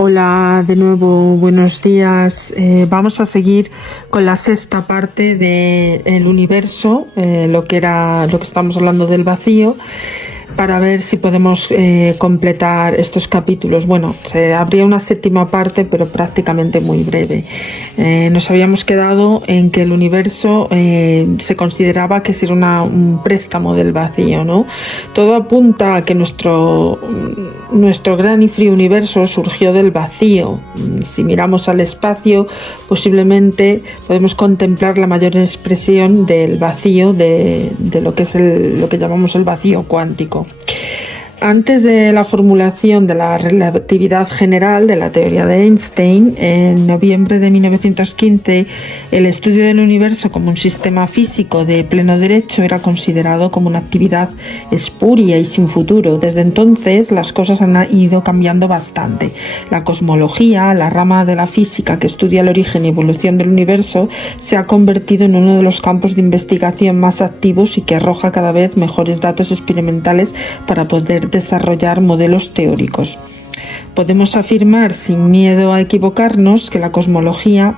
Hola de nuevo, buenos días. Vamos a seguir con la sexta parte del universo, lo que estamos hablando del vacío, para ver si podemos completar estos capítulos. Bueno, habría una séptima parte, pero prácticamente muy breve. Nos habíamos quedado en que el universo se consideraba que era un préstamo del vacío, ¿no? Todo apunta a que nuestro gran y frío universo surgió del vacío. Si miramos al espacio, posiblemente podemos contemplar la mayor expresión del vacío de lo que llamamos el vacío cuántico. Antes de la formulación de la relatividad general de la teoría de Einstein, en noviembre de 1915, el estudio del universo como un sistema físico de pleno derecho era considerado como una actividad espuria y sin futuro. Desde entonces, las cosas han ido cambiando bastante. La cosmología, la rama de la física que estudia el origen y evolución del universo, se ha convertido en uno de los campos de investigación más activos y que arroja cada vez mejores datos experimentales para poder desarrollar modelos teóricos. Podemos afirmar sin miedo a equivocarnos que la cosmología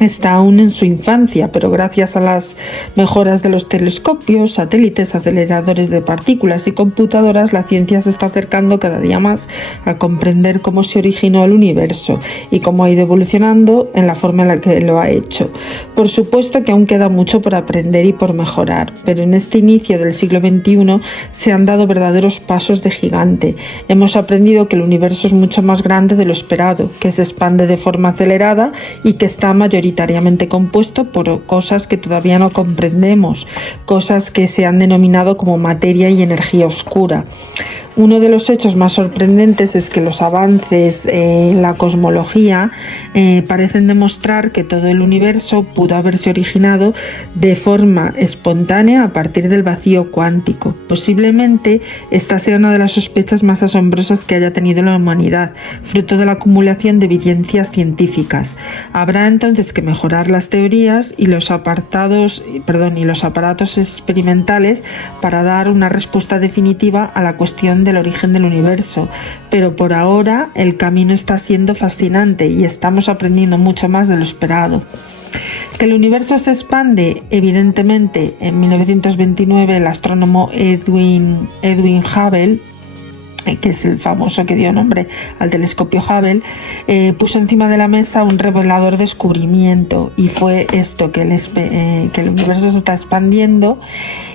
está aún en su infancia, pero gracias a las mejoras de los telescopios, satélites, aceleradores de partículas y computadoras, la ciencia se está acercando cada día más a comprender cómo se originó el universo y cómo ha ido evolucionando en la forma en la que lo ha hecho. Por supuesto que aún queda mucho por aprender y por mejorar, pero en este inicio del siglo XXI se han dado verdaderos pasos de gigante. Hemos aprendido que el universo es mucho más grande de lo esperado, que se expande de forma acelerada y que está mayoritariamente compuesto por cosas que todavía no comprendemos, cosas que se han denominado como materia y energía oscura. Uno de los hechos más sorprendentes es que los avances en la cosmología parecen demostrar que todo el universo pudo haberse originado de forma espontánea a partir del vacío cuántico. Posiblemente esta sea una de las sospechas más asombrosas que haya tenido la humanidad, fruto de la acumulación de evidencias científicas. Habrá entonces que mejorar las teorías y los aparatos experimentales para dar una respuesta definitiva a la cuestión del origen del universo, pero por ahora el camino está siendo fascinante y estamos aprendiendo mucho más de lo esperado. Que el universo se expande, evidentemente. En 1929 el astrónomo Edwin Hubble, que es el famoso que dio nombre al telescopio Hubble, puso encima de la mesa un revelador descubrimiento, y fue esto, que el universo se está expandiendo,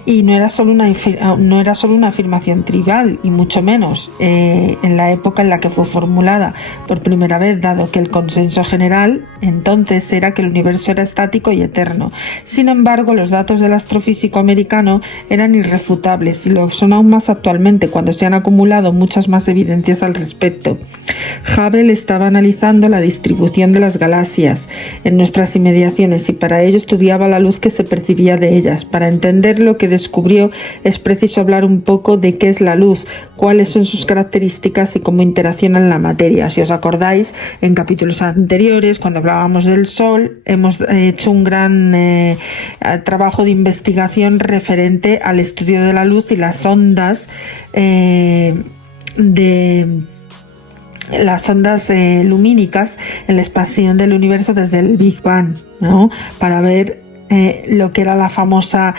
y no era solo una afirmación trivial, y mucho menos en la época en la que fue formulada por primera vez, dado que el consenso general entonces era que el universo era estático y eterno. Sin embargo, los datos del astrofísico americano eran irrefutables y lo son aún más actualmente, cuando se han acumulado muchas más evidencias al respecto. Hubble estaba analizando la distribución de las galaxias en nuestras inmediaciones y para ello estudiaba la luz que se percibía de ellas. Para entender lo que descubrió es preciso hablar un poco de qué es la luz, cuáles son sus características y cómo interacciona en la materia. Si os acordáis, en capítulos anteriores, cuando hablábamos del Sol, hemos hecho un gran trabajo de investigación referente al estudio de la luz y las ondas lumínicas en la expansión del universo desde el Big Bang, ¿no? Para ver lo que era la famosa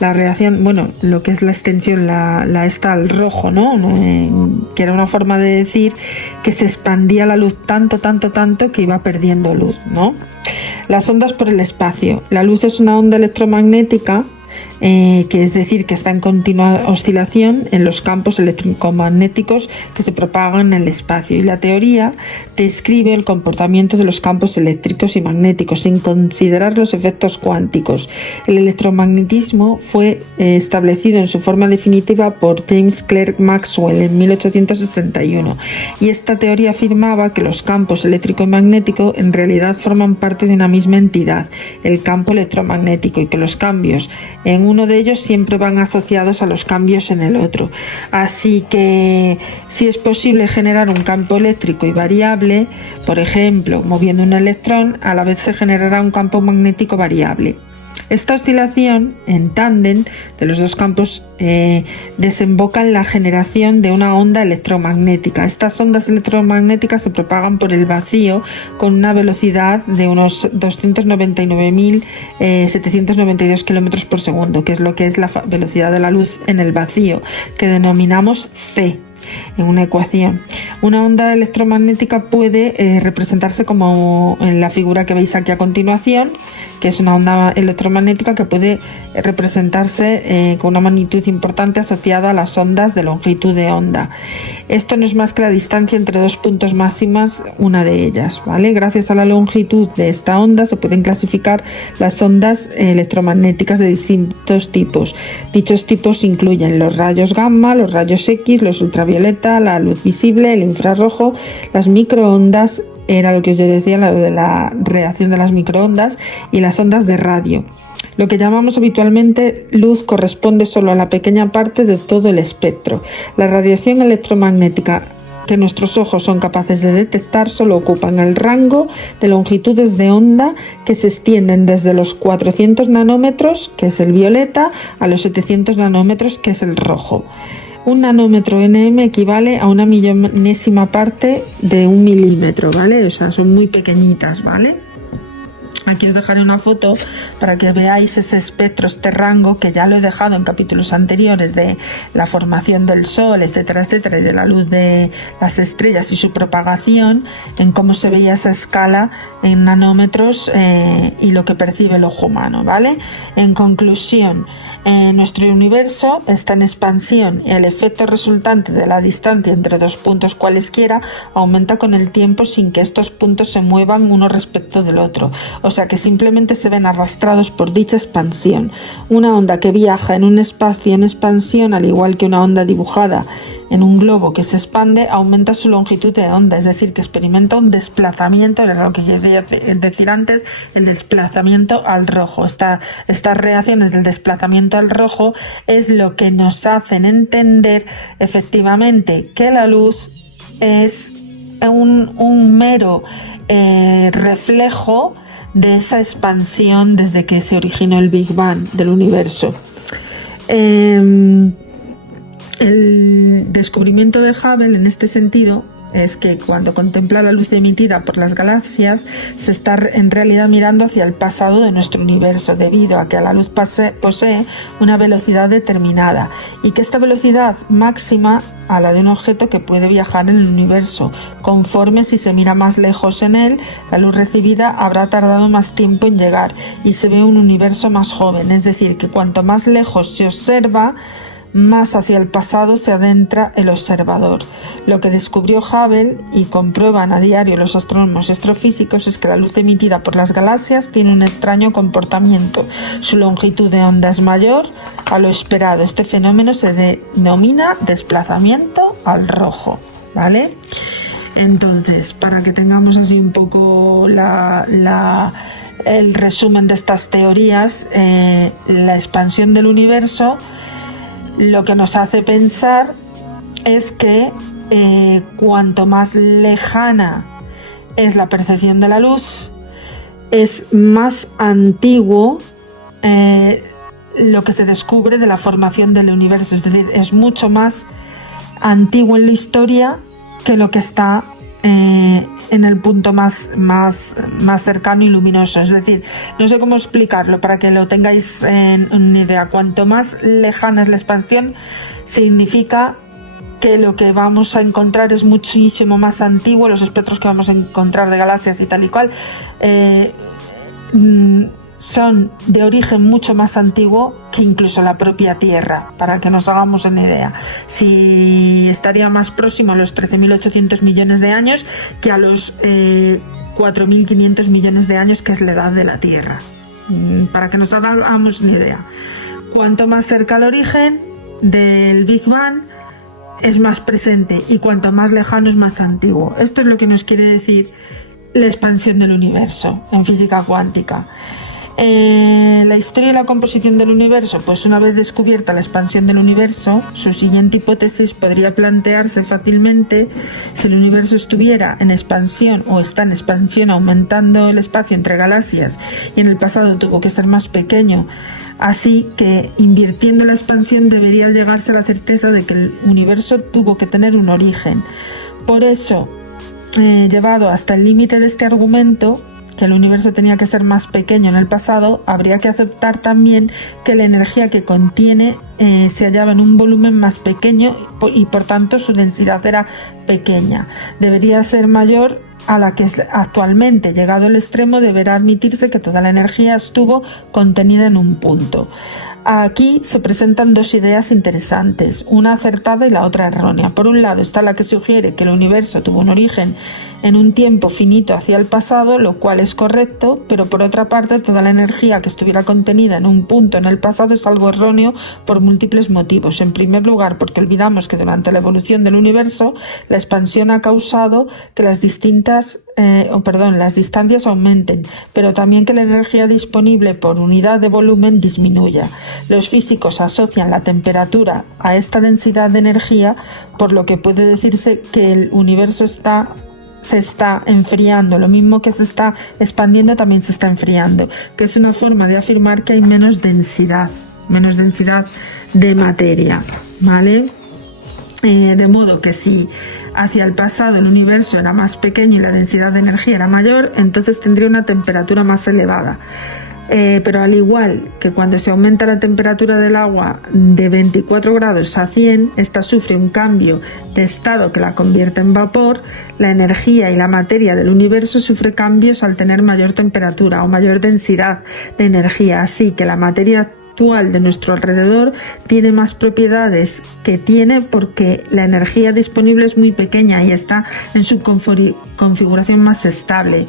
la reacción, bueno, lo que es la extensión, la esta al rojo, ¿no? Que era una forma de decir que se expandía la luz tanto que iba perdiendo luz, ¿no? Las ondas por el espacio. La luz es una onda electromagnética, que es decir, que está en continua oscilación en los campos electromagnéticos que se propagan en el espacio, y la teoría describe el comportamiento de los campos eléctricos y magnéticos sin considerar los efectos cuánticos. El electromagnetismo fue establecido en su forma definitiva por James Clerk Maxwell en 1861, y esta teoría afirmaba que los campos eléctrico y magnético en realidad forman parte de una misma entidad, el campo electromagnético, y que los cambios en uno de ellos siempre van asociados a los cambios en el otro. Así que si es posible generar un campo eléctrico y variable, por ejemplo, moviendo un electrón, a la vez se generará un campo magnético variable. Esta oscilación en tándem de los dos campos desemboca en la generación de una onda electromagnética. Estas ondas electromagnéticas se propagan por el vacío con una velocidad de unos 299.792 km por segundo, que es lo que es la velocidad de la luz en el vacío, que denominamos c en una ecuación. Una onda electromagnética puede representarse como en la figura que veis aquí a continuación, que es una onda electromagnética que puede representarse con una magnitud importante asociada a las ondas de longitud de onda. Esto no es más que la distancia entre dos puntos máximas, una de ellas, ¿vale? Gracias a la longitud de esta onda se pueden clasificar las ondas electromagnéticas de distintos tipos. Dichos tipos incluyen los rayos gamma, los rayos X, los ultravioleta, la luz visible, el infrarrojo, las microondas, era lo que os decía, lo de la reacción de las microondas, y las ondas de radio. Lo que llamamos habitualmente luz corresponde solo a la pequeña parte de todo el espectro. La radiación electromagnética que nuestros ojos son capaces de detectar solo ocupan el rango de longitudes de onda que se extienden desde los 400 nanómetros, que es el violeta, a los 700 nanómetros, que es el rojo. Un nanómetro nm equivale a una millonésima parte de un milímetro, ¿vale? O sea, son muy pequeñitas, ¿vale? Aquí os dejaré una foto para que veáis ese espectro, este rango, que ya lo he dejado en capítulos anteriores, de la formación del Sol, etcétera, etcétera, y de la luz de las estrellas y su propagación, en cómo se veía esa escala en nanómetros y lo que percibe el ojo humano, ¿vale? En conclusión, nuestro universo está en expansión y el efecto resultante de la distancia entre dos puntos cualesquiera aumenta con el tiempo sin que estos puntos se muevan uno respecto del otro, o sea que simplemente se ven arrastrados por dicha expansión. Una onda que viaja en un espacio en expansión, al igual que una onda dibujada en un globo que se expande, aumenta su longitud de onda, es decir, que experimenta un desplazamiento, era lo que quería decir antes, el desplazamiento al rojo. Estas reacciones del desplazamiento al rojo es lo que nos hacen entender efectivamente que la luz es un mero reflejo de esa expansión desde que se originó el Big Bang del universo. El descubrimiento de Hubble en este sentido es que cuando contempla la luz emitida por las galaxias se está en realidad mirando hacia el pasado de nuestro universo, debido a que la luz posee una velocidad determinada y que esta velocidad máxima a la de un objeto que puede viajar en el universo. Conforme si se mira más lejos en él, la luz recibida habrá tardado más tiempo en llegar y se ve un universo más joven, es decir, que cuanto más lejos se observa, más hacia el pasado se adentra el observador. Lo que descubrió Hubble y comprueban a diario los astrónomos y astrofísicos es que la luz emitida por las galaxias tiene un extraño comportamiento. Su longitud de onda es mayor a lo esperado. Este fenómeno se denomina desplazamiento al rojo, ¿vale? Entonces, para que tengamos así un poco el resumen de estas teorías, la expansión del universo lo que nos hace pensar es que cuanto más lejana es la percepción de la luz, es más antiguo lo que se descubre de la formación del universo, es decir, es mucho más antiguo en la historia que lo que está en el punto más cercano y luminoso. Es decir, no sé cómo explicarlo para que lo tengáis en una idea. Cuanto más lejana es la expansión, significa que lo que vamos a encontrar es muchísimo más antiguo. Los espectros que vamos a encontrar de galaxias y tal y cual son de origen mucho más antiguo que incluso la propia Tierra, para que nos hagamos una idea. Si estaría más próximo a los 13.800 millones de años que a los 4.500 millones de años, que es la edad de la Tierra, para que nos hagamos una idea. Cuanto más cerca al origen del Big Bang, es más presente, y cuanto más lejano es más antiguo. Esto es lo que nos quiere decir la expansión del universo en física cuántica. La historia y la composición del universo, pues una vez descubierta la expansión del universo, su siguiente hipótesis podría plantearse fácilmente si el universo estuviera en expansión o está en expansión, aumentando el espacio entre galaxias y en el pasado tuvo que ser más pequeño. Así que, invirtiendo la expansión, debería llegarse a la certeza de que el universo tuvo que tener un origen. Por eso, llevado hasta el límite de este argumento, que el universo tenía que ser más pequeño en el pasado, habría que aceptar también que la energía que contiene se hallaba en un volumen más pequeño y por tanto su densidad era pequeña. Debería ser mayor a la que es actualmente. Llegado al extremo, deberá admitirse que toda la energía estuvo contenida en un punto. Aquí se presentan dos ideas interesantes, una acertada y la otra errónea. Por un lado está la que sugiere que el universo tuvo un origen en un tiempo finito hacia el pasado, lo cual es correcto, pero por otra parte toda la energía que estuviera contenida en un punto en el pasado es algo erróneo por múltiples motivos. En primer lugar, porque olvidamos que durante la evolución del universo la expansión ha causado que las distancias aumenten, pero también que la energía disponible por unidad de volumen disminuya. Los físicos asocian la temperatura a esta densidad de energía, por lo que puede decirse que el universo se está enfriando, lo mismo que se está expandiendo también se está enfriando, que es una forma de afirmar que hay menos densidad de materia, ¿vale? De modo que si hacia el pasado el universo era más pequeño y la densidad de energía era mayor, entonces tendría una temperatura más elevada. Pero al igual que cuando se aumenta la temperatura del agua de 24 grados a 100, esta sufre un cambio de estado que la convierte en vapor. La energía y la materia del universo sufre cambios al tener mayor temperatura o mayor densidad de energía, así que la materia actual de nuestro alrededor tiene más propiedades que tiene porque la energía disponible es muy pequeña y está en su configuración más estable.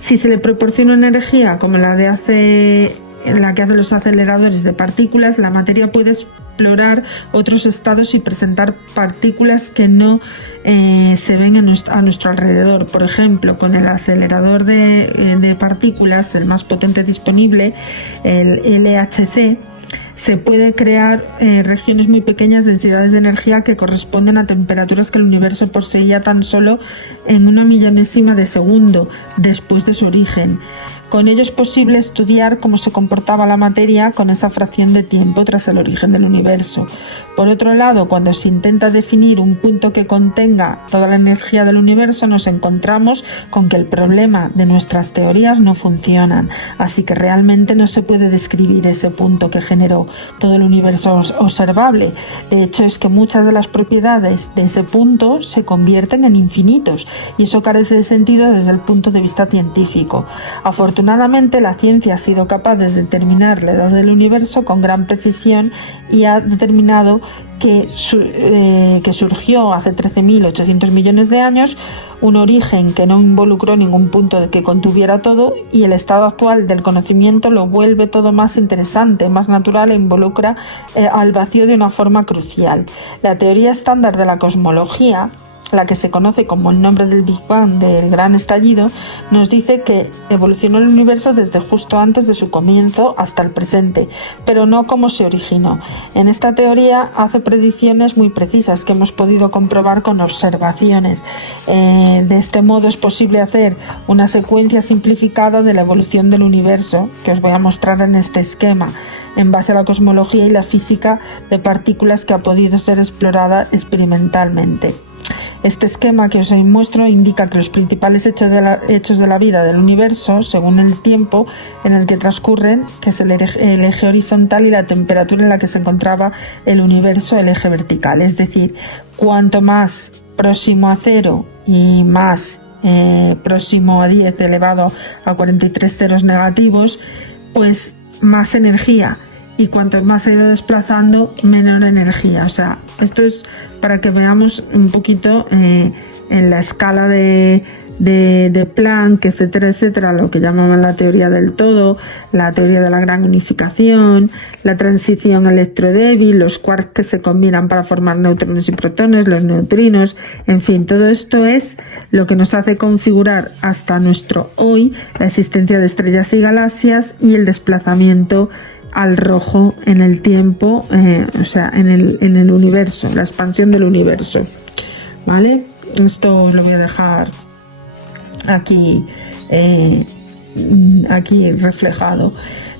Si se le proporciona energía como la que hacen los aceleradores de partículas, la materia puede explorar otros estados y presentar partículas que no se ven a nuestro alrededor. Por ejemplo, con el acelerador de partículas, el más potente disponible, el LHC, se puede crear regiones muy pequeñas, densidades de energía que corresponden a temperaturas que el universo poseía tan solo en una millonésima de segundo después de su origen. Con ello es posible estudiar cómo se comportaba la materia con esa fracción de tiempo tras el origen del universo. Por otro lado, cuando se intenta definir un punto que contenga toda la energía del universo, nos encontramos con que el problema de nuestras teorías no funcionan, así que realmente no se puede describir ese punto que generó todo el universo observable. De hecho, es que muchas de las propiedades de ese punto se convierten en infinitos, y eso carece de sentido desde el punto de vista científico. Afortunadamente, la ciencia ha sido capaz de determinar la edad del universo con gran precisión y ha determinado que surgió hace 13.800 millones de años, un origen que no involucró ningún punto que contuviera todo, y el estado actual del conocimiento lo vuelve todo más interesante, más natural e involucra al vacío de una forma crucial. La teoría estándar de la cosmología, la que se conoce como el nombre del Big Bang, del gran estallido, nos dice que evolucionó el universo desde justo antes de su comienzo hasta el presente, pero no cómo se originó. En esta teoría hace predicciones muy precisas que hemos podido comprobar con observaciones. De este modo es posible hacer una secuencia simplificada de la evolución del universo, que os voy a mostrar en este esquema, en base a la cosmología y la física de partículas que ha podido ser explorada experimentalmente. Este esquema que os muestro indica que los principales hechos de la vida del universo, según el tiempo en el que transcurren, que es el eje horizontal, y la temperatura en la que se encontraba el universo, el eje vertical. Es decir, cuanto más próximo a 0 y más próximo a 10 elevado a 43 ceros negativos, pues más energía. Y cuanto más se ha ido desplazando, menor energía. O sea, esto es para que veamos un poquito en la escala de de Planck, etcétera, etcétera, lo que llamaban la teoría del todo, la teoría de la gran unificación, la transición electrodébil, los quarks que se combinan para formar neutrones y protones, los neutrinos, en fin, todo esto es lo que nos hace configurar hasta nuestro hoy la existencia de estrellas y galaxias y el desplazamiento al rojo en el tiempo, o sea, en el universo, la expansión del universo, ¿vale? Esto os lo voy a dejar aquí reflejado.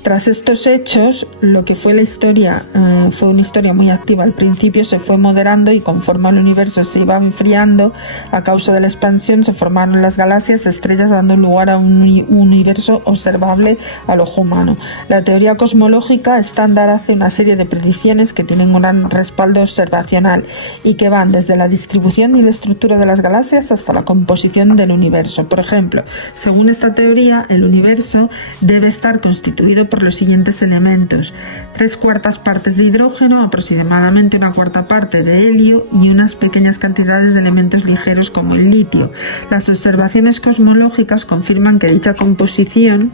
Tras estos hechos, lo que fue la historia fue una historia muy activa. Al principio se fue moderando y conforme el universo se iba enfriando a causa de la expansión, se formaron las galaxias, estrellas, dando lugar a un universo observable al ojo humano. La teoría cosmológica estándar hace una serie de predicciones que tienen un gran respaldo observacional y que van desde la distribución y la estructura de las galaxias hasta la composición del universo. Por ejemplo, según esta teoría, el universo debe estar constituido por los siguientes elementos: 3/4 partes de hidrógeno, aproximadamente 1/4 parte de helio y unas pequeñas cantidades de elementos ligeros como el litio. Las observaciones cosmológicas confirman que dicha composición,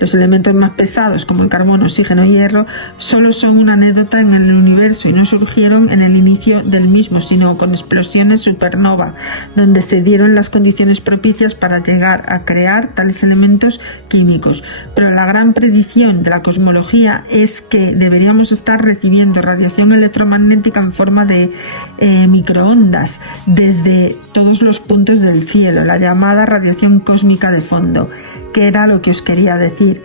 los elementos más pesados como el carbono, oxígeno y hierro, solo son una anécdota en el universo y no surgieron en el inicio del mismo, sino con explosiones supernova, donde se dieron las condiciones propicias para llegar a crear tales elementos químicos. Pero la gran predicción de la cosmología es que deberíamos estar recibiendo radiación electromagnética en forma de microondas desde todos los puntos del cielo, la llamada radiación cósmica de fondo, que era lo que os quería decir.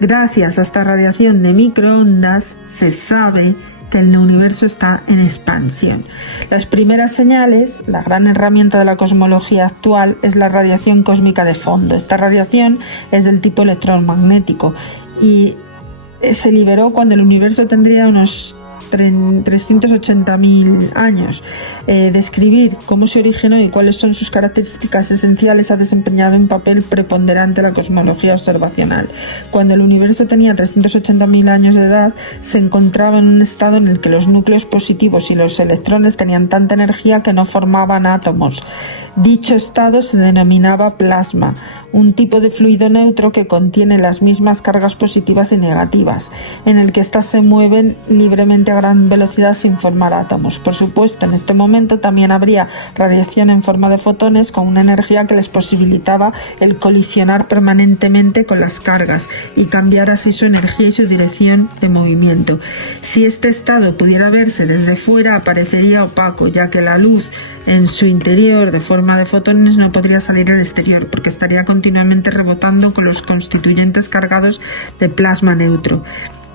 Gracias a esta radiación de microondas se sabe que el universo está en expansión. Las primeras señales, la gran herramienta de la cosmología actual, es la radiación cósmica de fondo. Esta radiación es del tipo electromagnético y se liberó cuando el universo tendría unos 380.000 años. Describir cómo se originó y cuáles son sus características esenciales ha desempeñado un papel preponderante en la cosmología observacional. Cuando el universo tenía 380.000 años de edad, se encontraba en un estado en el que los núcleos positivos y los electrones tenían tanta energía que no formaban átomos. Dicho estado se denominaba plasma, un tipo de fluido neutro que contiene las mismas cargas positivas y negativas, en el que éstas se mueven libremente a gran velocidad sin formar átomos. Por supuesto, en este momento también habría radiación en forma de fotones con una energía que les posibilitaba el colisionar permanentemente con las cargas y cambiar así su energía y su dirección de movimiento. Si este estado pudiera verse desde fuera, aparecería opaco, ya que la luz en su interior de forma de fotones no podría salir al exterior porque estaría continuamente rebotando con los constituyentes cargados de plasma neutro.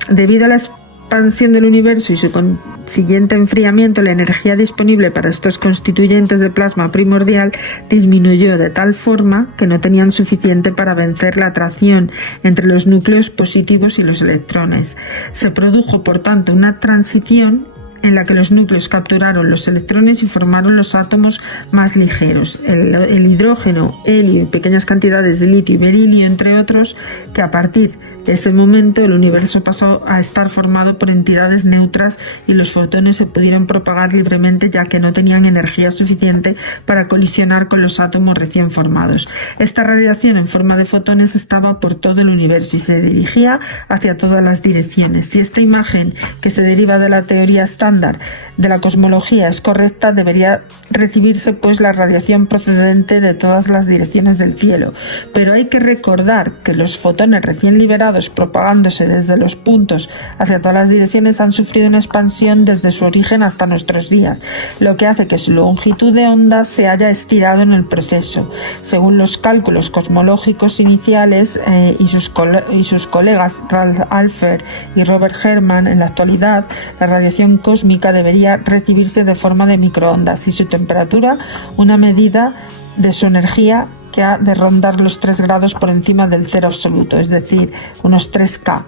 Debido a la expansión del universo y su consiguiente enfriamiento, la energía disponible para estos constituyentes de plasma primordial disminuyó de tal forma que no tenían suficiente para vencer la atracción entre los núcleos positivos y los electrones. Se produjo, por tanto, una transición en la que los núcleos capturaron los electrones y formaron los átomos más ligeros, el hidrógeno, helio y pequeñas cantidades de litio y berilio, entre otros, que a partir de ese momento el universo pasó a estar formado por entidades neutras y los fotones se pudieron propagar libremente, ya que no tenían energía suficiente para colisionar con los átomos recién formados. Esta radiación en forma de fotones estaba por todo el universo y se dirigía hacia todas las direcciones. Si esta imagen, que se deriva de la teoría estándar de la cosmología, es correcta, debería recibirse pues la radiación procedente de todas las direcciones del cielo. Pero hay que recordar que los fotones recién liberados propagándose desde los puntos hacia todas las direcciones han sufrido una expansión desde su origen hasta nuestros días, lo que hace que su longitud de onda se haya estirado en el proceso. Según los cálculos cosmológicos iniciales y sus colegas Ralph Alpher y Robert Herman, en la actualidad la radiación cósmica debería recibirse de forma de microondas y su temperatura una medida de su energía que ha de rondar los 3 grados por encima del cero absoluto, es decir, unos 3K.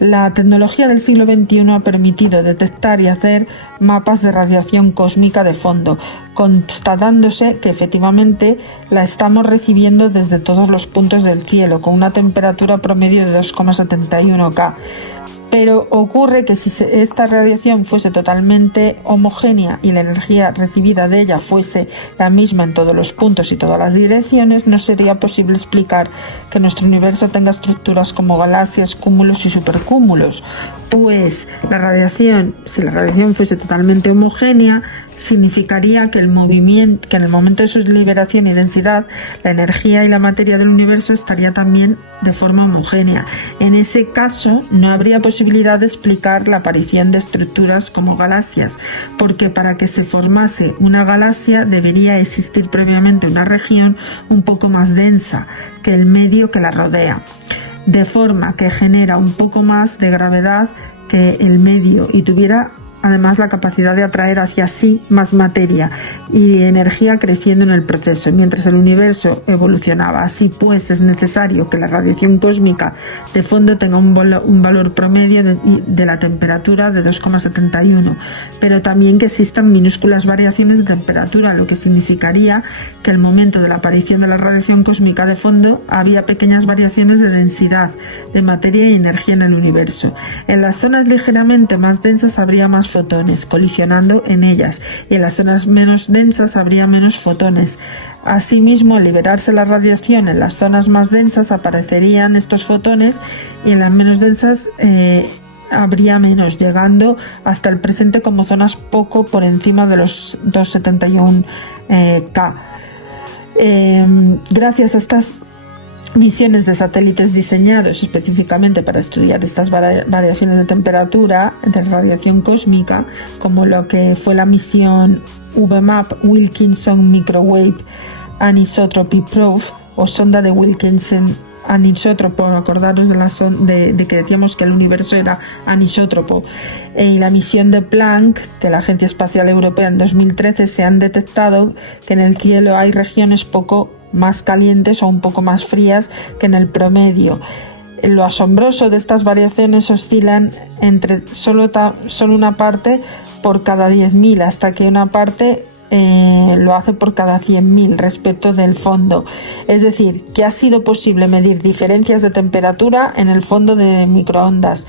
La tecnología del siglo XXI ha permitido detectar y hacer mapas de radiación cósmica de fondo, constatándose que efectivamente la estamos recibiendo desde todos los puntos del cielo, con una temperatura promedio de 2,71 K. Pero ocurre que si esta radiación fuese totalmente homogénea y la energía recibida de ella fuese la misma en todos los puntos y todas las direcciones, no sería posible explicar que nuestro universo tenga estructuras como galaxias, cúmulos y supercúmulos, pues si la radiación fuese totalmente homogénea, significaría que que en el momento de su liberación y densidad, la energía y la materia del universo estaría también de forma homogénea. En ese caso, no habría posibilidad de explicar la aparición de estructuras como galaxias, porque para que se formase una galaxia debería existir previamente una región un poco más densa que el medio que la rodea, de forma que genera un poco más de gravedad que el medio y tuviera además la capacidad de atraer hacia sí más materia y energía creciendo en el proceso. Mientras el universo evolucionaba así, pues es necesario que la radiación cósmica de fondo tenga un valor promedio de la temperatura de 2,71, pero también que existan minúsculas variaciones de temperatura, lo que significaría que al momento de la aparición de la radiación cósmica de fondo había pequeñas variaciones de densidad de materia y energía en el universo. En las zonas ligeramente más densas habría más fotones colisionando en ellas, y en las zonas menos densas habría menos fotones. Asimismo, al liberarse la radiación en las zonas más densas aparecerían estos fotones, y en las menos densas habría menos, llegando hasta el presente como zonas poco por encima de los 271 K. Gracias a estas misiones de satélites diseñados específicamente para estudiar estas variaciones de temperatura de radiación cósmica, como lo que fue la misión VMAP Wilkinson Microwave Anisotropy Probe, o sonda de Wilkinson anisótropo. Acordaros de que decíamos que el universo era anisótropo, y la misión de Planck de la Agencia Espacial Europea en 2013, se han detectado que en el cielo hay regiones poco más calientes o un poco más frías que en el promedio. Lo asombroso de estas variaciones oscilan entre solo una parte por cada 10.000 hasta que una parte lo hace por cada 100.000 respecto del fondo. Es decir, que ha sido posible medir diferencias de temperatura en el fondo de microondas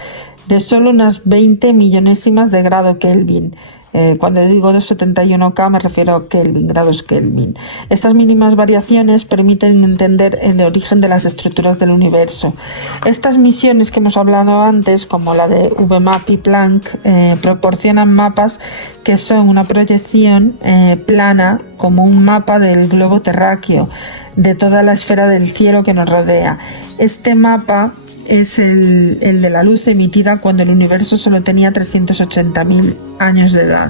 de solo unas 20 millonésimas de grado Kelvin. Cuando digo 271K me refiero a Kelvin, grados Kelvin. Estas mínimas variaciones permiten entender el origen de las estructuras del universo. Estas misiones que hemos hablado antes, como la de VMAP y Planck, proporcionan mapas que son una proyección plana, como un mapa del globo terráqueo, de toda la esfera del cielo que nos rodea. Este mapa es el de la luz emitida cuando el universo solo tenía 380.000 años de edad.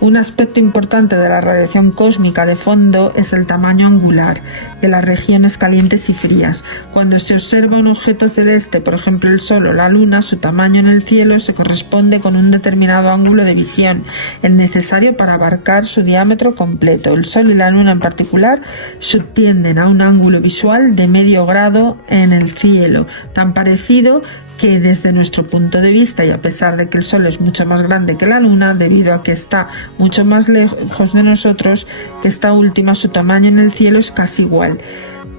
Un aspecto importante de la radiación cósmica de fondo es el tamaño angular de las regiones calientes y frías. Cuando se observa un objeto celeste, por ejemplo el Sol o la Luna, su tamaño en el cielo se corresponde con un determinado ángulo de visión, el necesario para abarcar su diámetro completo. El Sol y la Luna en particular subtienden a un ángulo visual de medio grado en el cielo, tan parecido que desde nuestro punto de vista, y a pesar de que el Sol es mucho más grande que la Luna, debido a que está mucho más lejos de nosotros, que esta última, su tamaño en el cielo es casi igual.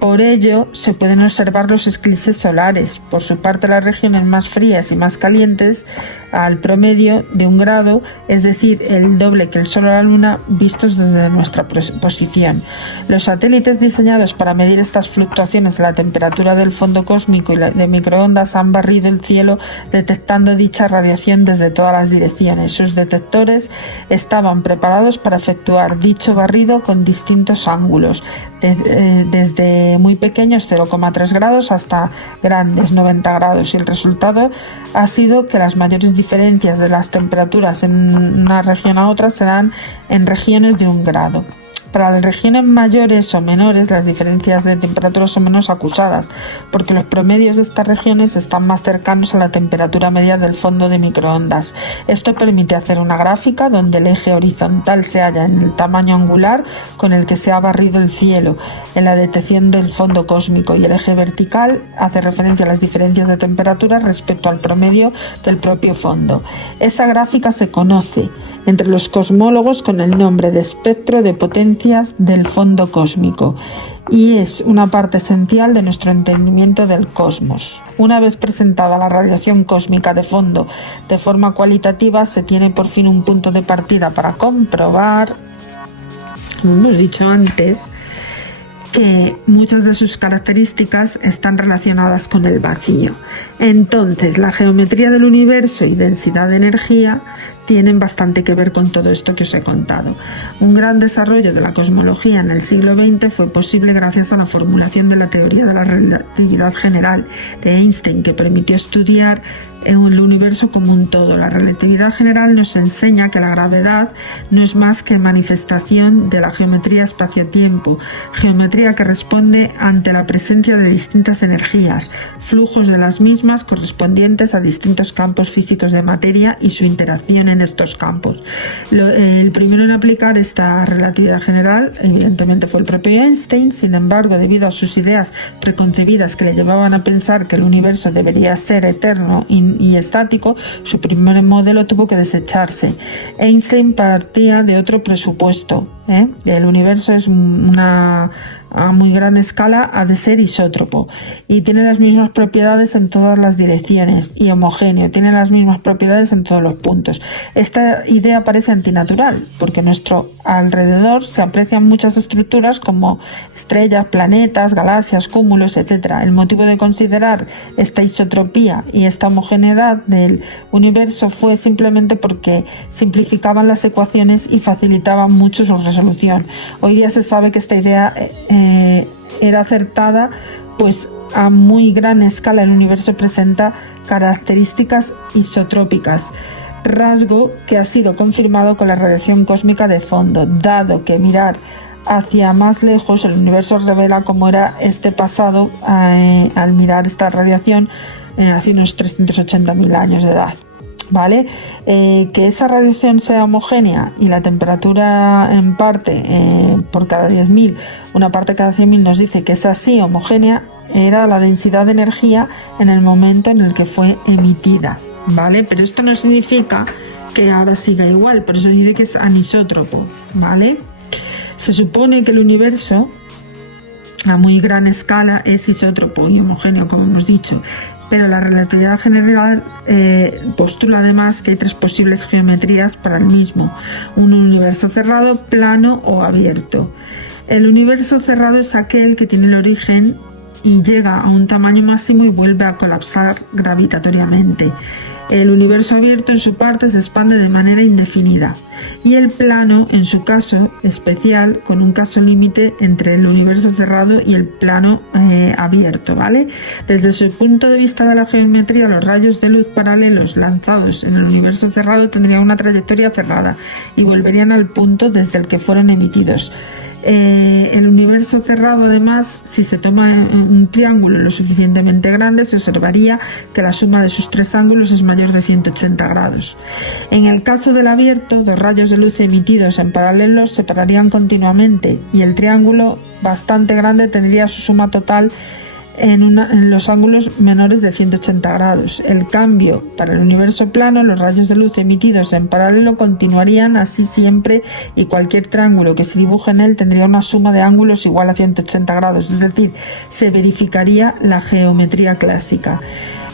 Por ello, se pueden observar los eclipses solares. Por su parte, las regiones más frías y más calientes, al promedio de 1 grado, es decir, el doble que el Sol o la Luna, vistos desde nuestra posición. Los satélites diseñados para medir estas fluctuaciones en la temperatura del fondo cósmico y de microondas han barrido el cielo detectando dicha radiación desde todas las direcciones. Sus detectores estaban preparados para efectuar dicho barrido con distintos ángulos, desde muy pequeños 0,3 grados hasta grandes 90 grados, y el resultado ha sido que las mayores diferencias de las temperaturas en una región a otra se dan en regiones de 1 grado. Para las regiones mayores o menores, las diferencias de temperatura son menos acusadas, porque los promedios de estas regiones están más cercanos a la temperatura media del fondo de microondas. Esto permite hacer una gráfica donde el eje horizontal se halla en el tamaño angular con el que se ha barrido el cielo en la detección del fondo cósmico, y el eje vertical hace referencia a las diferencias de temperatura respecto al promedio del propio fondo. Esa gráfica se conoce entre los cosmólogos con el nombre de espectro de potencia evidencias del fondo cósmico y es una parte esencial de nuestro entendimiento del cosmos. Una vez presentada la radiación cósmica de fondo de forma cualitativa, se tiene por fin un punto de partida para comprobar, como hemos dicho antes, que muchas de sus características están relacionadas con el vacío. Entonces, la geometría del universo y densidad de energía tienen bastante que ver con todo esto que os he contado. Un gran desarrollo de la cosmología en el siglo XX fue posible gracias a la formulación de la teoría de la relatividad general de Einstein, que permitió estudiar el universo como un todo. La relatividad general nos enseña que la gravedad no es más que manifestación de la geometría espacio-tiempo, geometría que responde ante la presencia de distintas energías, flujos de las mismas correspondientes a distintos campos físicos de materia y su interacción en estos campos. El primero en aplicar esta relatividad general evidentemente fue el propio Einstein. Sin embargo, debido a sus ideas preconcebidas que le llevaban a pensar que el universo debería ser eterno y estático, su primer modelo tuvo que desecharse. Einstein partía de otro presupuesto. El universo es a muy gran escala, ha de ser isótropo y tiene las mismas propiedades en todas las direcciones, y homogéneo, tiene las mismas propiedades en todos los puntos. Esta idea parece antinatural porque a nuestro alrededor se aprecian muchas estructuras como estrellas, planetas, galaxias, cúmulos, etc. El motivo de considerar esta isotropía y esta homogeneidad del universo fue simplemente porque simplificaban las ecuaciones y facilitaban mucho su resolución. Hoy día se sabe que esta idea era acertada, pues a muy gran escala el universo presenta características isotrópicas, rasgo que ha sido confirmado con la radiación cósmica de fondo, dado que mirar hacia más lejos el universo revela cómo era este pasado al mirar esta radiación hace unos 380.000 años de edad. ¿Vale? Que esa radiación sea homogénea y la temperatura en parte por cada 10.000, una parte cada 100.000 nos dice que es así homogénea, era la densidad de energía en el momento en el que fue emitida, ¿vale? Pero esto no significa que ahora siga igual, por eso dice que es anisótropo, ¿vale? Se supone que el universo a muy gran escala es isótropo y homogéneo, como hemos dicho, pero la relatividad general postula además que hay tres posibles geometrías para el mismo: un universo cerrado, plano o abierto. El universo cerrado es aquel que tiene el origen y llega a un tamaño máximo y vuelve a colapsar gravitatoriamente. El universo abierto en su parte se expande de manera indefinida, y el plano en su caso especial, con un caso límite entre el universo cerrado y el plano abierto, ¿vale? Desde su punto de vista de la geometría, los rayos de luz paralelos lanzados en el universo cerrado tendrían una trayectoria cerrada y volverían al punto desde el que fueron emitidos. El universo cerrado, además, si se toma un triángulo lo suficientemente grande, se observaría que la suma de sus tres ángulos es mayor de 180 grados. En el caso del abierto, dos rayos de luz emitidos en paralelo se separarían continuamente y el triángulo bastante grande tendría su suma total en los ángulos menores de 180 grados. El cambio para el universo plano, los rayos de luz emitidos en paralelo continuarían así siempre, y cualquier triángulo que se dibuje en él tendría una suma de ángulos igual a 180 grados, es decir, se verificaría la geometría clásica.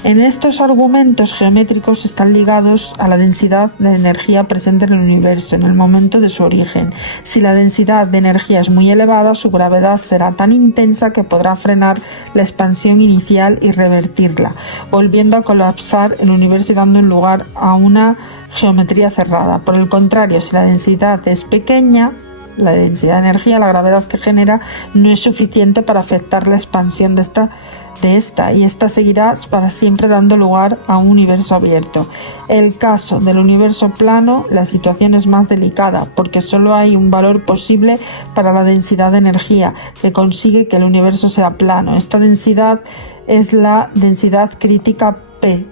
En estos argumentos geométricos están ligados a la densidad de energía presente en el universo en el momento de su origen. Si la densidad de energía es muy elevada, su gravedad será tan intensa que podrá frenar la expansión inicial y revertirla, volviendo a colapsar el universo y dando lugar a una geometría cerrada. Por el contrario, si la densidad es pequeña, la densidad de energía, la gravedad que genera, no es suficiente para afectar la expansión de esta y esta seguirá para siempre dando lugar a un universo abierto. El caso del universo plano, la situación es más delicada porque solo hay un valor posible para la densidad de energía que consigue que el universo sea plano. Esta densidad es la densidad crítica P.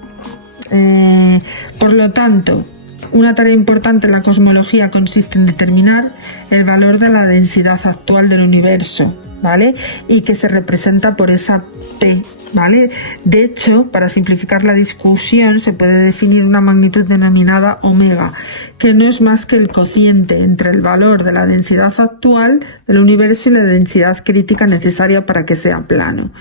Por lo tanto, una tarea importante en la cosmología consiste en determinar el valor de la densidad actual del universo, ¿vale? Y que se representa por esa P, ¿vale? De hecho, para simplificar la discusión, se puede definir una magnitud denominada omega, que no es más que el cociente entre el valor de la densidad actual del universo y la densidad crítica necesaria para que sea plano.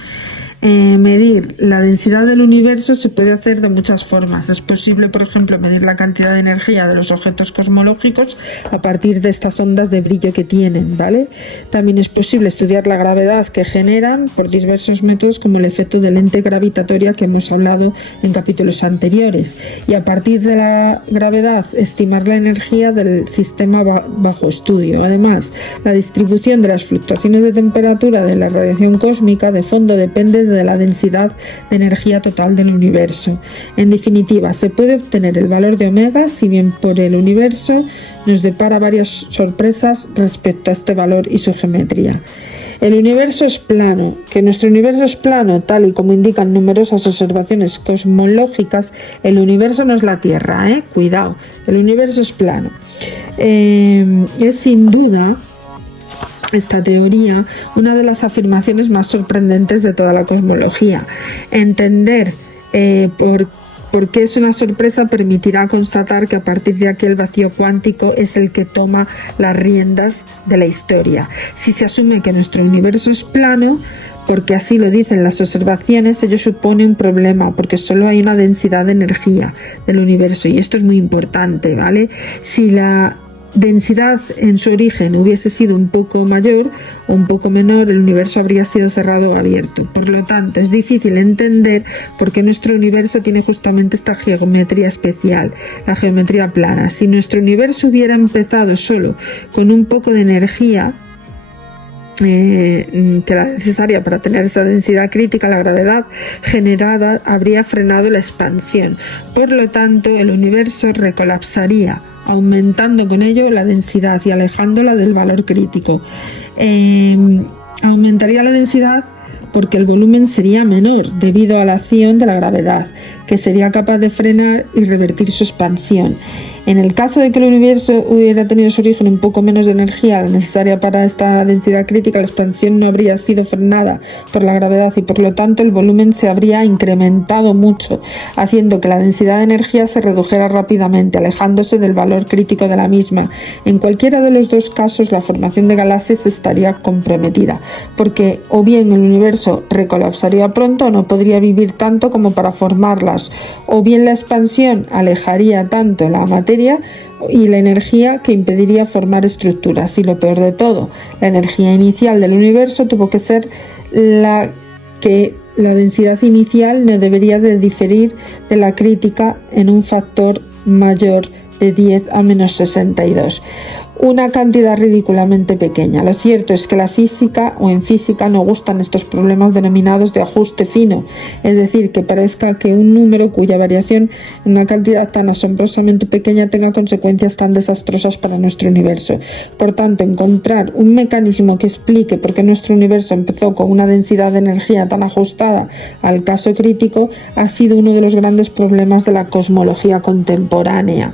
Medir la densidad del universo se puede hacer de muchas formas. Es posible, por ejemplo, medir la cantidad de energía de los objetos cosmológicos a partir de estas ondas de brillo que tienen, ¿vale? También es posible estudiar la gravedad que generan por diversos métodos, como el efecto de lente gravitatoria que hemos hablado en capítulos anteriores, y a partir de la gravedad estimar la energía del sistema bajo estudio. Además, la distribución de las fluctuaciones de temperatura de la radiación cósmica de fondo depende de la densidad de energía total del universo. En definitiva, se puede obtener el valor de omega, si bien por el universo nos depara varias sorpresas respecto a este valor y su geometría. El universo es plano. Que nuestro universo es plano, tal y como indican numerosas observaciones cosmológicas. El universo no es la Tierra, cuidado, el universo es plano. Es sin duda esta teoría una de las afirmaciones más sorprendentes de toda la cosmología. Entender por qué es una sorpresa permitirá constatar que a partir de aquí el vacío cuántico es el que toma las riendas de la historia. Si se asume que nuestro universo es plano, porque así lo dicen las observaciones, ello supone un problema, porque solo hay una densidad de energía del universo, y esto es muy importante, ¿vale? Si la densidad en su origen hubiese sido un poco mayor o un poco menor, el universo habría sido cerrado o abierto. Por lo tanto, es difícil entender por qué nuestro universo tiene justamente esta geometría especial, la geometría plana. Si nuestro universo hubiera empezado solo con un poco de energía que era necesaria para tener esa densidad crítica, la gravedad generada habría frenado la expansión. Por lo tanto, el universo recolapsaría, aumentando con ello la densidad y alejándola del valor crítico. Aumentaría la densidad porque el volumen sería menor debido a la acción de la gravedad, que sería capaz de frenar y revertir su expansión. En el caso de que el universo hubiera tenido su origen un poco menos de energía la necesaria para esta densidad crítica, la expansión no habría sido frenada por la gravedad y por lo tanto el volumen se habría incrementado mucho, haciendo que la densidad de energía se redujera rápidamente, alejándose del valor crítico de la misma. En cualquiera de los dos casos, la formación de galaxias estaría comprometida, porque o bien el universo recolapsaría pronto o no podría vivir tanto como para formarlas, o bien la expansión alejaría tanto la materia y la energía que impediría formar estructuras. Y lo peor de todo, la energía inicial del universo tuvo que ser la que la densidad inicial no debería de diferir de la crítica en un factor mayor de 10 a menos 62. Una cantidad ridículamente pequeña. Lo cierto es que en física no gustan estos problemas denominados de ajuste fino, es decir, que parezca que un número cuya variación en una cantidad tan asombrosamente pequeña tenga consecuencias tan desastrosas para nuestro universo. Por tanto, encontrar un mecanismo que explique por qué nuestro universo empezó con una densidad de energía tan ajustada al caso crítico ha sido uno de los grandes problemas de la cosmología contemporánea.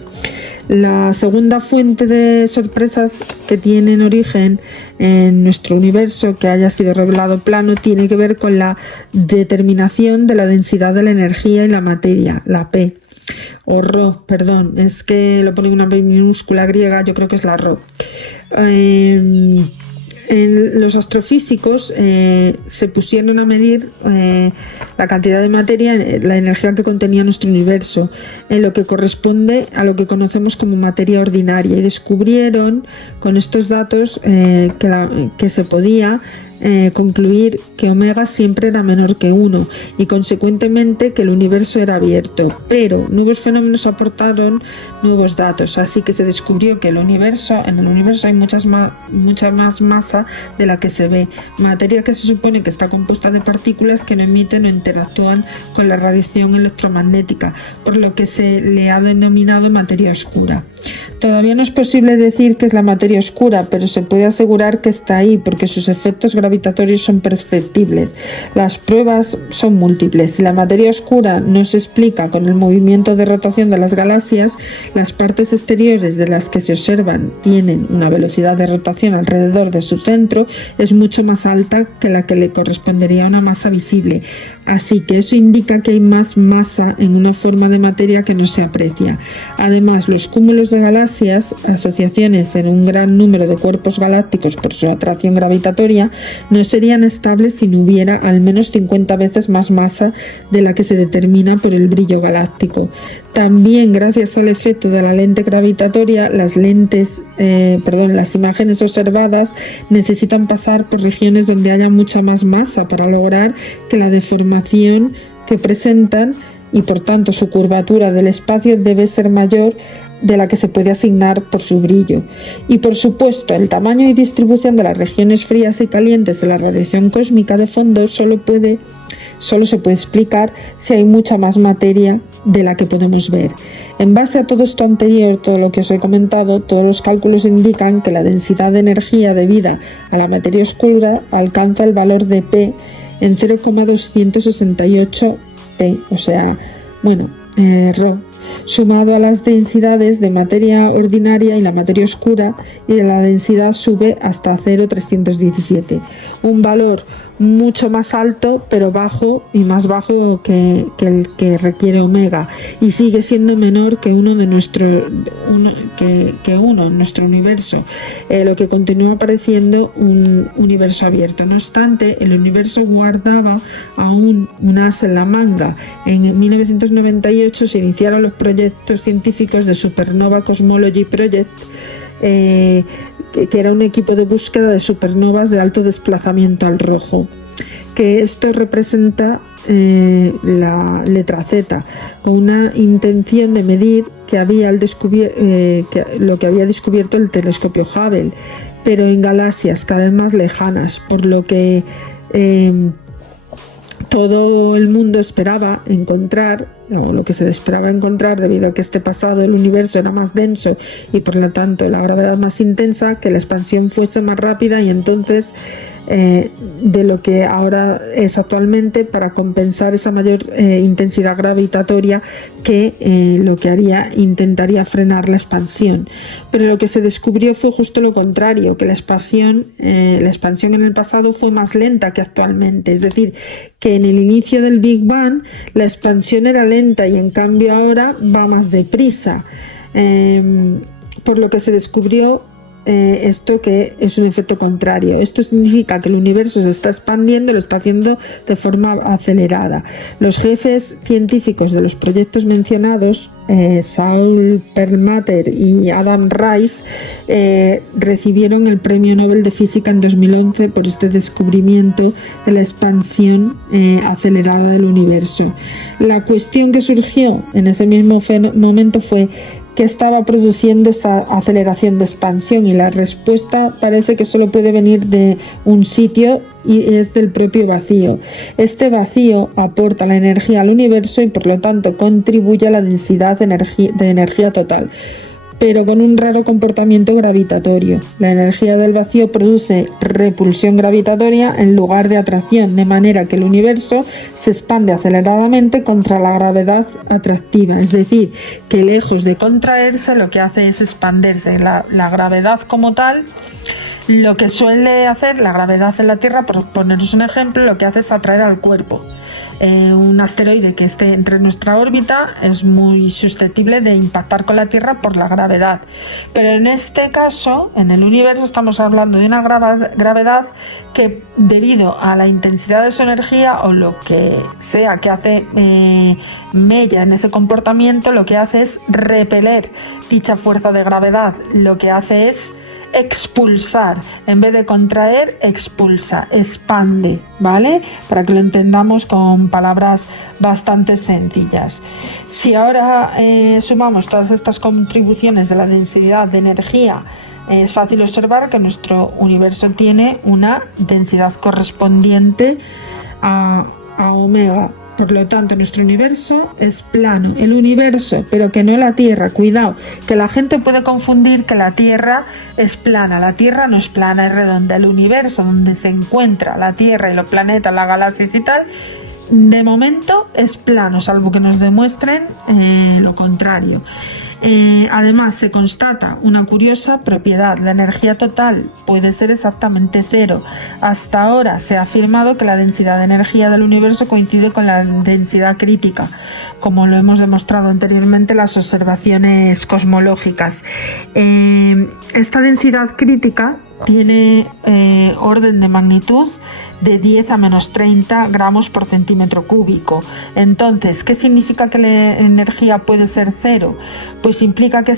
La segunda fuente de sorpresas que tienen origen en nuestro universo que haya sido revelado plano tiene que ver con la determinación de la densidad de la energía y la materia, la P, o Rho, perdón, es que lo pone una minúscula griega, yo creo que es la Rho. Los astrofísicos se pusieron a medir la cantidad de materia, la energía que contenía nuestro universo, en lo que corresponde a lo que conocemos como materia ordinaria, y descubrieron con estos datos que se podía concluir que omega siempre era menor que 1 y consecuentemente que el universo era abierto, pero nuevos fenómenos aportaron nuevos datos, así que se descubrió que en el universo hay mucha más masa de la que se ve, materia que se supone que está compuesta de partículas que no emiten o interactúan con la radiación electromagnética, por lo que se le ha denominado materia oscura. Todavía no es posible decir que es la materia oscura, pero se puede asegurar que está ahí porque sus efectos gravitacionales gravitatorios son perceptibles. Las pruebas son múltiples. Si la materia oscura no se explica con el movimiento de rotación de las galaxias, las partes exteriores de las que se observan tienen una velocidad de rotación alrededor de su centro es mucho más alta que la que le correspondería a una masa visible. Así que eso indica que hay más masa en una forma de materia que no se aprecia. Además, los cúmulos de galaxias, asociaciones en un gran número de cuerpos galácticos por su atracción gravitatoria, no serían estables si no hubiera al menos 50 veces más masa de la que se determina por el brillo galáctico. También, gracias al efecto de la lente gravitatoria, las imágenes observadas necesitan pasar por regiones donde haya mucha más masa para lograr que la deformación que presentan y por tanto su curvatura del espacio debe ser mayor de la que se puede asignar por su brillo. Y por supuesto, el tamaño y distribución de las regiones frías y calientes de la radiación cósmica de fondo solo se puede explicar si hay mucha más materia de la que podemos ver. En base a todo esto anterior, todo lo que os he comentado, todos los cálculos indican que la densidad de energía debida a la materia oscura alcanza el valor de P en 0,268 P, o sea, ρ, sumado a las densidades de materia ordinaria y la materia oscura, y la densidad sube hasta 0,317, un valor mucho más alto, pero bajo y más bajo que el que requiere omega, y sigue siendo menor que uno en nuestro universo, lo que continúa pareciendo un universo abierto. No obstante, el universo guardaba aún un as en la manga. En 1998 se iniciaron los proyectos científicos de Supernova Cosmology Project, que era un equipo de búsqueda de supernovas de alto desplazamiento al rojo, que esto representa la letra Z, con una intención de medir lo que había descubierto el telescopio Hubble, pero en galaxias cada vez más lejanas, por lo que todo el mundo esperaba encontrar, o lo que se esperaba encontrar, debido a que este pasado del universo era más denso y por lo tanto la gravedad más intensa, que la expansión fuese más rápida y entonces de lo que ahora es actualmente, para compensar esa mayor intensidad gravitatoria que lo que intentaría frenar la expansión. Pero lo que se descubrió fue justo lo contrario, que la expansión en el pasado fue más lenta que actualmente, es decir, que en el inicio del Big Bang la expansión era lenta y en cambio ahora va más deprisa, por lo que se descubrió esto, que es un efecto contrario. Esto significa que el universo se está expandiendo, lo está haciendo de forma acelerada. Los jefes científicos de los proyectos mencionados, Saul Perlmutter y Adam Riess, recibieron el Premio Nobel de Física en 2011 por este descubrimiento de la expansión acelerada del universo. La cuestión que surgió en ese mismo momento fue: ¿qué estaba produciendo esta aceleración de expansión? Y la respuesta parece que solo puede venir de un sitio, y es del propio vacío. Este vacío aporta la energía al universo y por lo tanto contribuye a la densidad de energía total, pero con un raro comportamiento gravitatorio. La energía del vacío produce repulsión gravitatoria en lugar de atracción, de manera que el universo se expande aceleradamente contra la gravedad atractiva, es decir, que lejos de contraerse lo que hace es expandirse. La gravedad como tal, lo que suele hacer la gravedad en la Tierra, por poneros un ejemplo, lo que hace es atraer al cuerpo. Un asteroide que esté entre nuestra órbita es muy susceptible de impactar con la Tierra por la gravedad, pero en este caso, en el universo, estamos hablando de una gravedad que, debido a la intensidad de su energía o lo que sea que hace mella en ese comportamiento, lo que hace es repeler dicha fuerza de gravedad. Lo que hace es expulsar, en vez de contraer, expulsa, expande, ¿vale? Para que lo entendamos con palabras bastante sencillas. Si ahora sumamos todas estas contribuciones de la densidad de energía, es fácil observar que nuestro universo tiene una densidad correspondiente a omega, Por lo tanto, nuestro universo es plano. El universo, pero que no la Tierra. Cuidado, que la gente puede confundir que la Tierra es plana. La Tierra no es plana, es redonda. El universo donde se encuentra la Tierra y los planetas, las galaxias y tal, de momento es plano, salvo que nos demuestren lo contrario. Además, se constata una curiosa propiedad: la energía total puede ser exactamente cero. Hasta ahora se ha afirmado que la densidad de energía del universo coincide con la densidad crítica, como lo hemos demostrado anteriormente en las observaciones cosmológicas. Esta densidad crítica tiene orden de magnitud de 10 a menos 30 gramos por centímetro cúbico. Entonces, ¿qué significa que la energía puede ser cero? Pues implica que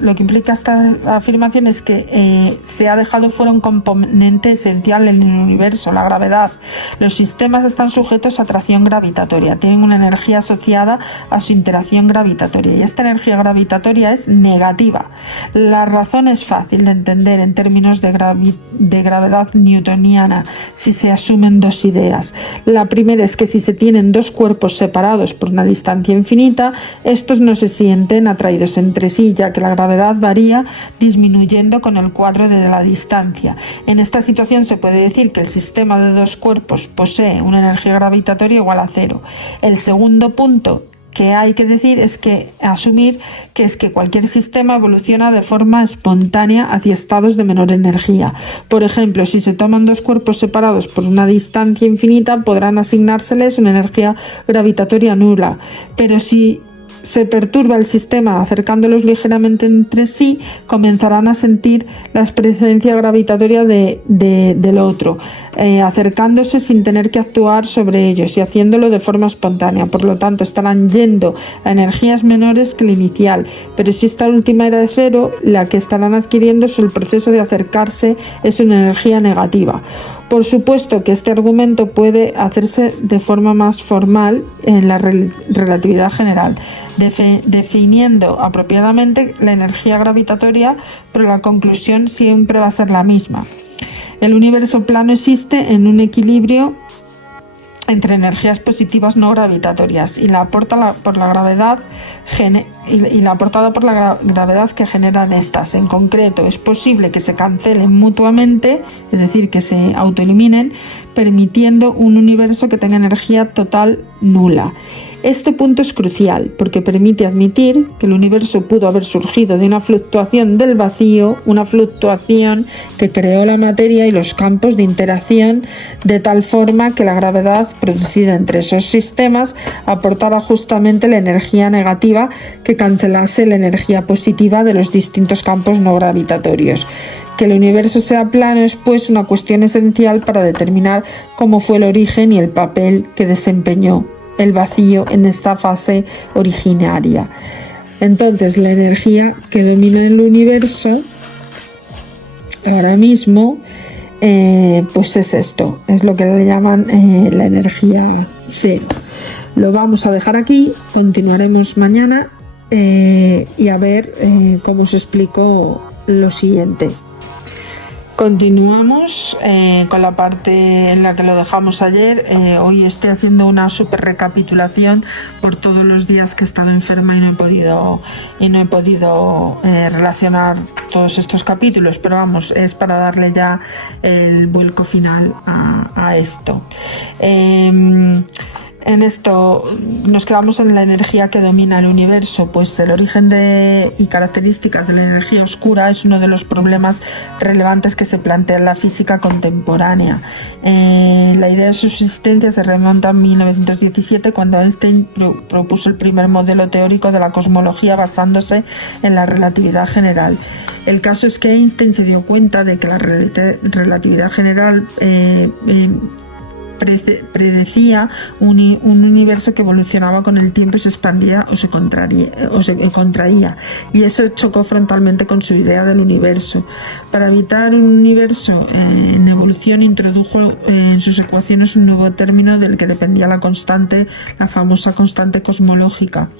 lo que implica esta afirmación es que se ha dejado fuera un componente esencial en el universo, la gravedad. Los sistemas están sujetos a atracción gravitatoria, tienen una energía asociada a su interacción gravitatoria, y esta energía gravitatoria es negativa. La razón es fácil de entender en términos de gravedad newtoniana si se asumen dos ideas. La primera es que si se tienen dos cuerpos separados por una distancia infinita, estos no se sienten atraídos entre sí, ya que la gravedad varía disminuyendo con el cuadro de la distancia. En esta situación se puede decir que el sistema de dos cuerpos posee una energía gravitatoria igual a cero. El segundo punto que hay que decir es que asumir que es que cualquier sistema evoluciona de forma espontánea hacia estados de menor energía. Por ejemplo, si se toman dos cuerpos separados por una distancia infinita, podrán asignárseles una energía gravitatoria nula, pero si se perturba el sistema acercándolos ligeramente entre sí, comenzarán a sentir la presencia gravitatoria del otro, acercándose sin tener que actuar sobre ellos y haciéndolo de forma espontánea. Por lo tanto, estarán yendo a energías menores que la inicial, pero si esta última era de cero, la que estarán adquiriendo es el proceso de acercarse, es una energía negativa. Por supuesto que este argumento puede hacerse de forma más formal en la relatividad general, definiendo apropiadamente la energía gravitatoria, pero la conclusión siempre va a ser la misma. El universo plano existe en un equilibrio entre energías positivas no gravitatorias y la aportada por la gravedad que generan estas. En concreto, es posible que se cancelen mutuamente, es decir, que se autoeliminen, permitiendo un universo que tenga energía total nula. Este punto es crucial porque permite admitir que el universo pudo haber surgido de una fluctuación del vacío, una fluctuación que creó la materia y los campos de interacción de tal forma que la gravedad producida entre esos sistemas aportara justamente la energía negativa que cancelase la energía positiva de los distintos campos no gravitatorios. Que el universo sea plano es pues una cuestión esencial para determinar cómo fue el origen y el papel que desempeñó el vacío en esta fase originaria. Entonces, la energía que domina el universo ahora mismo pues es esto, es lo que le llaman la energía cero. Lo vamos a dejar aquí, continuaremos mañana y a ver cómo os explico lo siguiente. Continuamos con la parte en la que lo dejamos ayer. Hoy estoy haciendo una súper recapitulación por todos los días que he estado enferma y no he podido relacionar todos estos capítulos, pero vamos, es para darle ya el vuelco final a esto. En esto nos quedamos en la energía que domina el universo, pues el origen y características de la energía oscura es uno de los problemas relevantes que se plantea en la física contemporánea. La idea de su existencia se remonta a 1917, cuando Einstein propuso el primer modelo teórico de la cosmología basándose en la relatividad general. El caso es que Einstein se dio cuenta de que la relatividad general predecía un universo que evolucionaba con el tiempo y se expandía o se contraía, y eso chocó frontalmente con su idea del universo. Para evitar un universo en evolución, introdujo en sus ecuaciones un nuevo término del que dependía la famosa constante cosmológica.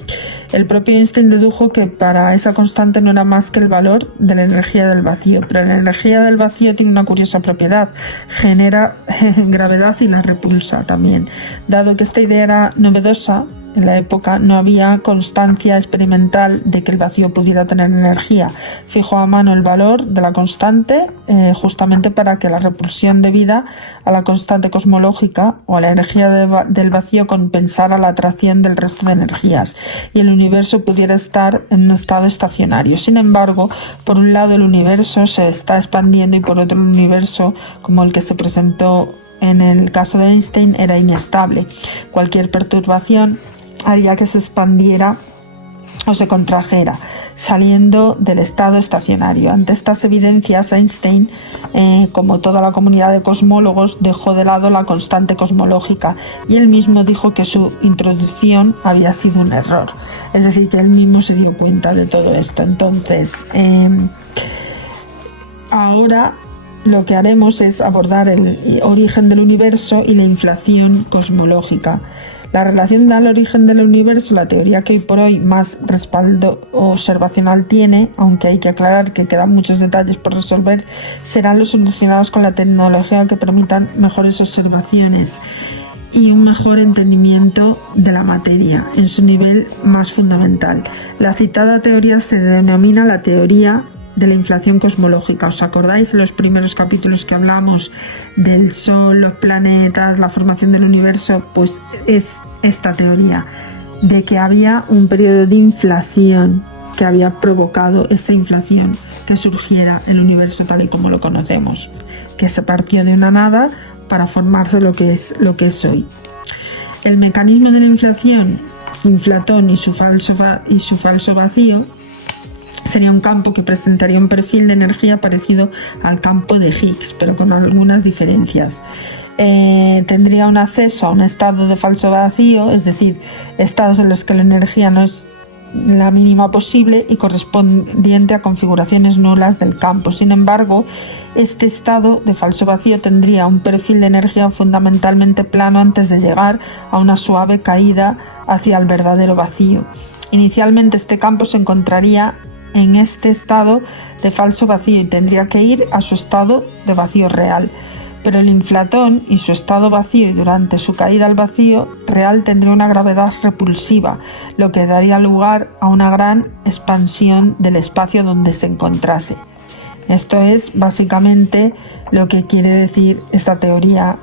El propio Einstein dedujo que para esa constante no era más que el valor de la energía del vacío, pero la energía del vacío tiene una curiosa propiedad: genera gravedad y la repulsa también. Dado que esta idea era novedosa, en la época no había constancia experimental de que el vacío pudiera tener energía. Fijó a mano el valor de la constante justamente para que la repulsión debida a la constante cosmológica o a la energía del vacío compensara la atracción del resto de energías y el universo pudiera estar en un estado estacionario. Sin embargo, por un lado el universo se está expandiendo y por otro el universo, como el que se presentó en el caso de Einstein, era inestable. Cualquier perturbación haría que se expandiera o se contrajera, saliendo del estado estacionario. Ante estas evidencias, Einstein, como toda la comunidad de cosmólogos, dejó de lado la constante cosmológica y él mismo dijo que su introducción había sido un error. Es decir, que él mismo se dio cuenta de todo esto. Entonces, ahora lo que haremos es abordar el origen del universo y la inflación cosmológica. La relación al origen del universo, la teoría que hoy por hoy más respaldo observacional tiene, aunque hay que aclarar que quedan muchos detalles por resolver, serán los solucionados con la tecnología que permitan mejores observaciones y un mejor entendimiento de la materia en su nivel más fundamental. La citada teoría se denomina la teoría de la inflación cosmológica. ¿Os acordáis en los primeros capítulos que hablamos del Sol, los planetas, la formación del universo? Pues es esta teoría de que había un periodo de inflación que había provocado esa inflación, que surgiera el universo tal y como lo conocemos, que se partió de una nada para formarse lo que es hoy. El mecanismo de la inflación, inflatón y su falso vacío, sería un campo que presentaría un perfil de energía parecido al campo de Higgs, pero con algunas diferencias. Tendría un acceso a un estado de falso vacío, es decir, estados en los que la energía no es la mínima posible y correspondiente a configuraciones nulas del campo. Sin embargo, este estado de falso vacío tendría un perfil de energía fundamentalmente plano antes de llegar a una suave caída hacia el verdadero vacío. Inicialmente este campo se encontraría en este estado de falso vacío y tendría que ir a su estado de vacío real. Pero el inflatón y su estado vacío y durante su caída al vacío real tendría una gravedad repulsiva, lo que daría lugar a una gran expansión del espacio donde se encontrase. Esto es básicamente lo que quiere decir esta teoría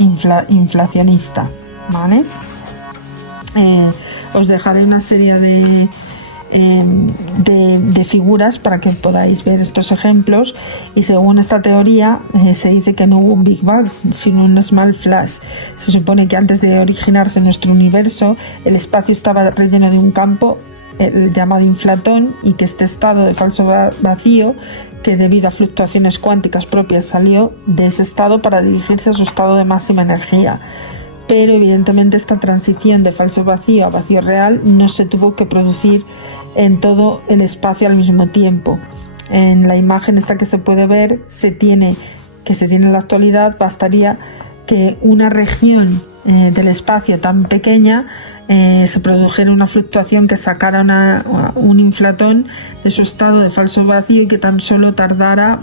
inflacionista, ¿vale? Os dejaré una serie de figuras para que podáis ver estos ejemplos y según esta teoría se dice que no hubo un Big Bang sino un Small Flash. Se supone que antes de originarse nuestro universo el espacio estaba relleno de un campo llamado inflatón y que este estado de falso vacío, que debido a fluctuaciones cuánticas propias salió de ese estado para dirigirse a su estado de máxima energía. Pero evidentemente esta transición de falso vacío a vacío real no se tuvo que producir en todo el espacio al mismo tiempo. En la imagen esta que se puede ver, se tiene en la actualidad, bastaría que una región del espacio tan pequeña se produjera una fluctuación que sacara un inflatón de su estado de falso vacío y que tan solo tardara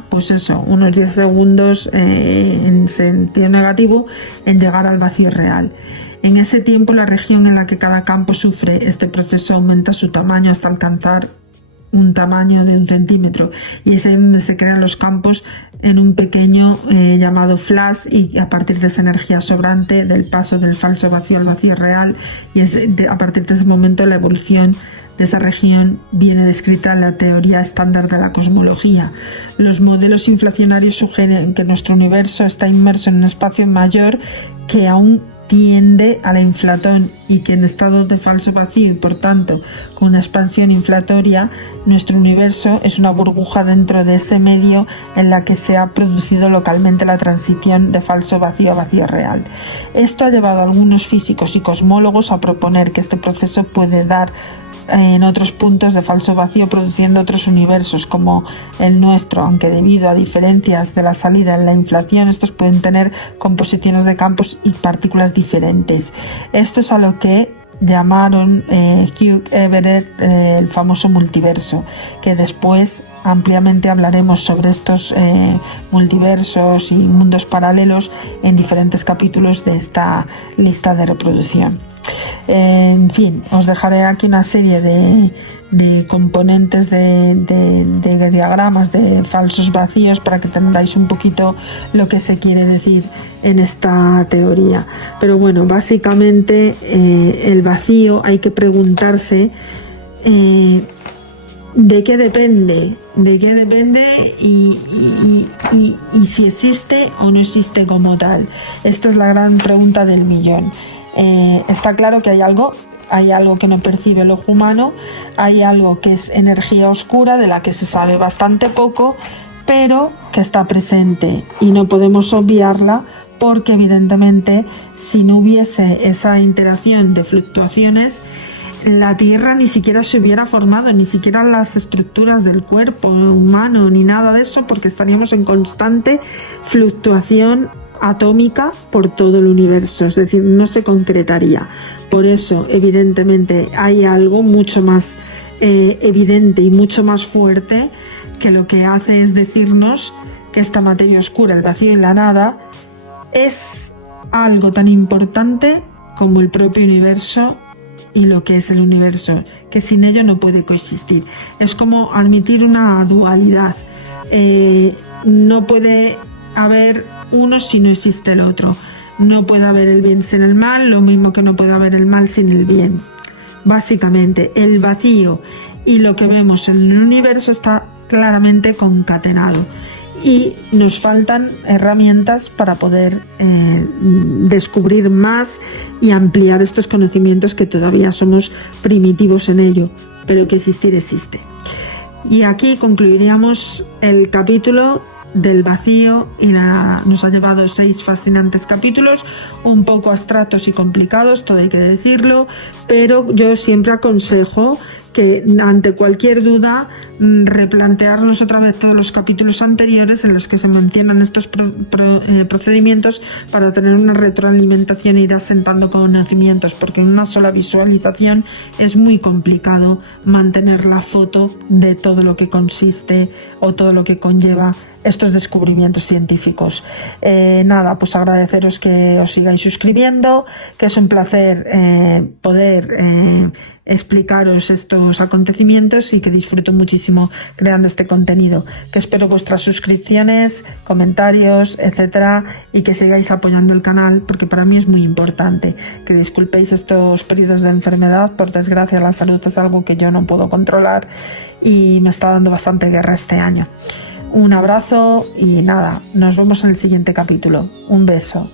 unos 10 segundos en sentido negativo en llegar al vacío real. En ese tiempo la región en la que cada campo sufre este proceso aumenta su tamaño hasta alcanzar un tamaño de 1 centímetro y es ahí donde se crean los campos en un pequeño llamado flash y a partir de esa energía sobrante del paso del falso vacío al vacío real y a partir de ese momento la evolución de esa región viene descrita en la teoría estándar de la cosmología. Los modelos inflacionarios sugieren que nuestro universo está inmerso en un espacio mayor que aún tiende a la inflatón y que en estado de falso vacío y por tanto con una expansión inflatoria nuestro universo es una burbuja dentro de ese medio en la que se ha producido localmente la transición de falso vacío a vacío real. Esto ha llevado a algunos físicos y cosmólogos a proponer que este proceso puede dar en otros puntos de falso vacío produciendo otros universos como el nuestro, aunque debido a diferencias de la salida en la inflación estos pueden tener composiciones de campos y partículas diferentes. Esto es a lo que llamaron Hugh Everett el famoso multiverso, que después ampliamente hablaremos sobre estos multiversos y mundos paralelos en diferentes capítulos de esta lista de reproducción. En fin, os dejaré aquí una serie de componentes de diagramas de falsos vacíos para que entendáis un poquito lo que se quiere decir en esta teoría. Pero bueno, básicamente el vacío hay que preguntarse de qué depende y si existe o no existe como tal. Esta es la gran pregunta del millón. Está claro que hay algo que no percibe el ojo humano, hay algo que es energía oscura de la que se sabe bastante poco, pero que está presente y no podemos obviarla porque evidentemente si no hubiese esa interacción de fluctuaciones, la Tierra ni siquiera se hubiera formado, ni siquiera las estructuras del cuerpo humano ni nada de eso, porque estaríamos en constante fluctuación atómica por todo el universo, es decir, no se concretaría. Por eso, evidentemente, hay algo mucho más evidente y mucho más fuerte que lo que hace es decirnos que esta materia oscura, el vacío y la nada, es algo tan importante como el propio universo y lo que es el universo, que sin ello no puede coexistir. Es como admitir una dualidad. No puede haber uno si no existe el otro. No puede haber el bien sin el mal, lo mismo que no puede haber el mal sin el bien. Básicamente, el vacío y lo que vemos en el universo está claramente concatenado y nos faltan herramientas para poder descubrir más y ampliar estos conocimientos, que todavía somos primitivos en ello, pero que existir existe. Y aquí concluiríamos el capítulo del vacío y la nada. Nos ha llevado 6 fascinantes capítulos, un poco abstractos y complicados, todo hay que decirlo, pero yo siempre aconsejo que ante cualquier duda replantearnos otra vez todos los capítulos anteriores en los que se mencionan estos procedimientos para tener una retroalimentación e ir asentando conocimientos, porque en una sola visualización es muy complicado mantener la foto de todo lo que consiste o todo lo que conlleva estos descubrimientos científicos. Nada, pues agradeceros que os sigáis suscribiendo, que es un placer poder explicaros estos acontecimientos y que disfruto muchísimo creando este contenido, que espero vuestras suscripciones, comentarios, etcétera, y que sigáis apoyando el canal, porque para mí es muy importante. Que disculpéis estos periodos de enfermedad, por desgracia la salud es algo que yo no puedo controlar y me está dando bastante guerra este año. Un abrazo y nada, nos vemos en el siguiente capítulo. Un beso.